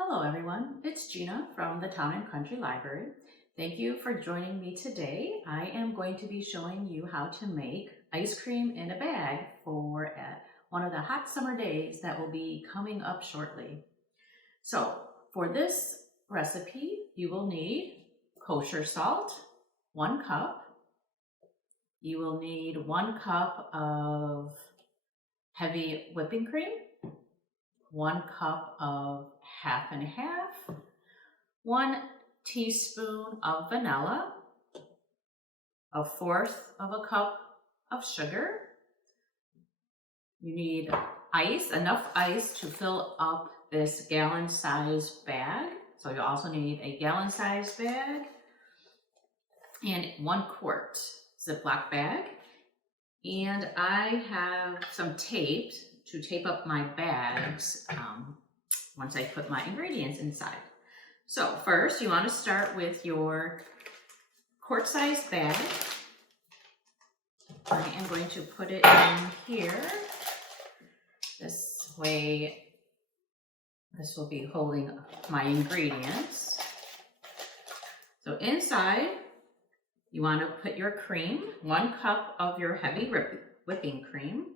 Hello everyone, it's Gina from the Town and Country Library. Thank you for joining me today. I am going to be showing you how to make ice cream in a bag for one of the hot summer days that will be coming up shortly. So for this recipe, you will need kosher salt, 1 cup. You will need 1 cup of heavy whipping cream, 1 cup of half and half, 1 teaspoon of vanilla, 1/4 of a cup of sugar. You need ice, enough ice to fill up this gallon-size bag. So you also need a gallon-size bag and 1 quart Ziploc bag. And I have some tape to tape up my bags once I put my ingredients inside. So first you want to start with your quart-size bag. I am going to put it in here. This way, this will be holding my ingredients. So inside, you want to put your cream, 1 cup of your heavy whipping cream.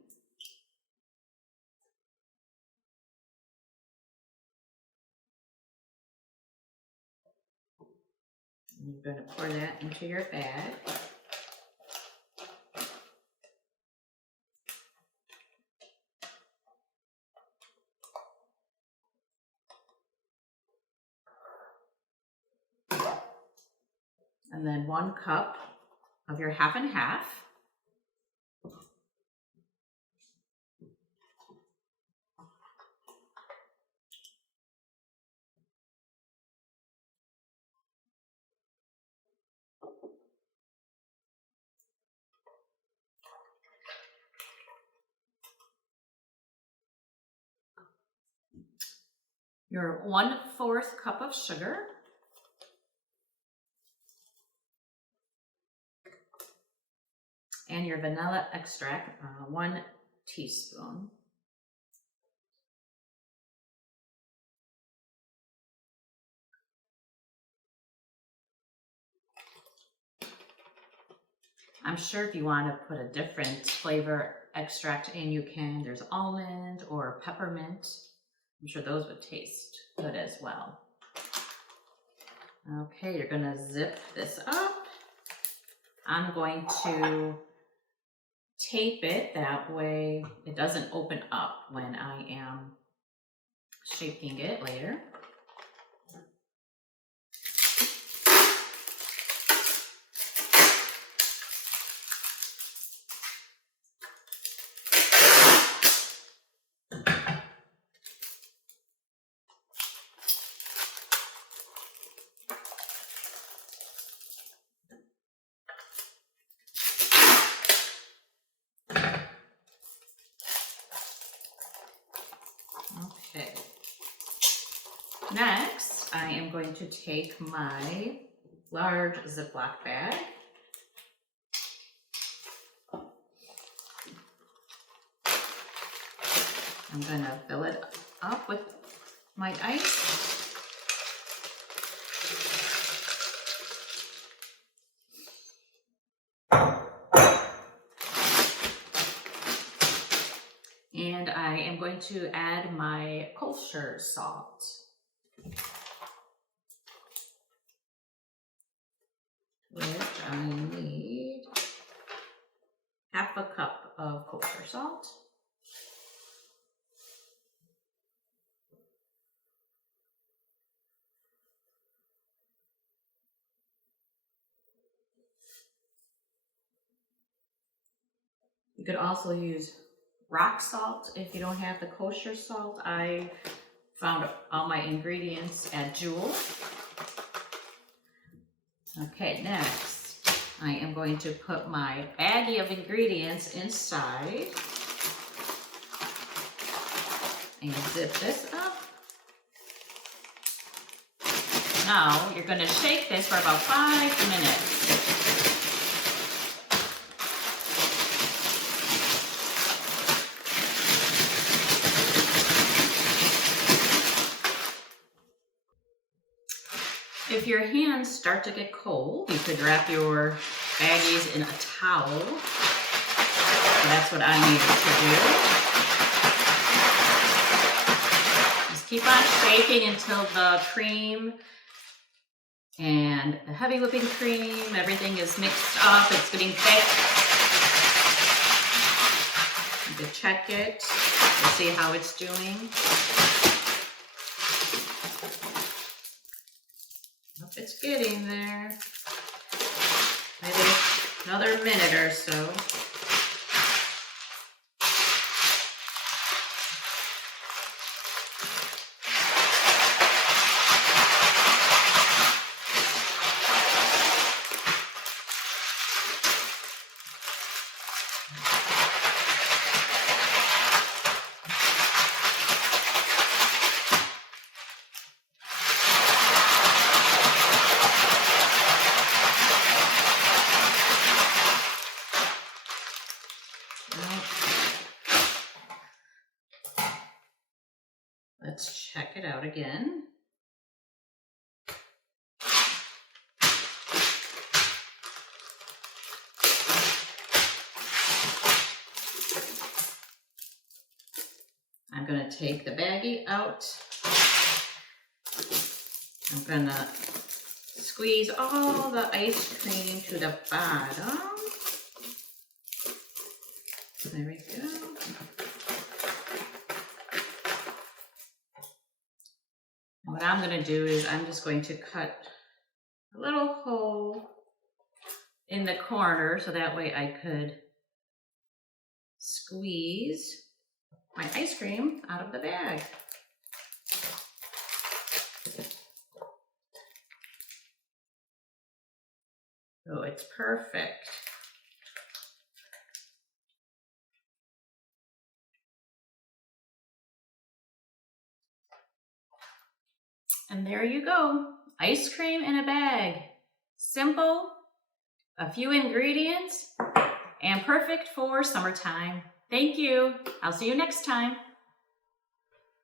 And you're going to pour that into your bag. And then 1 cup of your half and half. Your 1/4 cup of sugar. And your vanilla extract, 1 teaspoon. I'm sure if you want to put a different flavor extract in, you can. There's almond or peppermint. I'm sure those would taste good as well. Okay, you're going to zip this up. I'm going to tape it, that way it doesn't open up when I am shaking it later. Okay. Next, I am going to take my large Ziploc bag. I'm going to fill it up with my ice. And I am going to add my kosher salt. Which I need 1/2 cup of kosher salt. You could also use rock salt if you don't have the kosher salt. I found all my ingredients at Jewel. Okay, next I am going to put my baggie of ingredients inside and zip this up. Now you're going to shake this for about 5 minutes. If your hands start to get cold, you could wrap your baggies in a towel. So that's what I needed to do. Just keep on shaking until the cream and the heavy whipping cream, everything is mixed up, it's getting thick. You can check it to see how it's doing. Hope it's getting there. Maybe another minute or so. Let's check it out again. I'm going to take the baggie out. I'm going to squeeze all the ice cream to the bottom. There we go. What I'm going to do is I'm just going to cut a little hole in the corner so that way I could squeeze my ice cream out of the bag. So it's perfect. And there you go, ice cream in a bag. Simple, a few ingredients, and perfect for summertime. Thank you. I'll see you next time.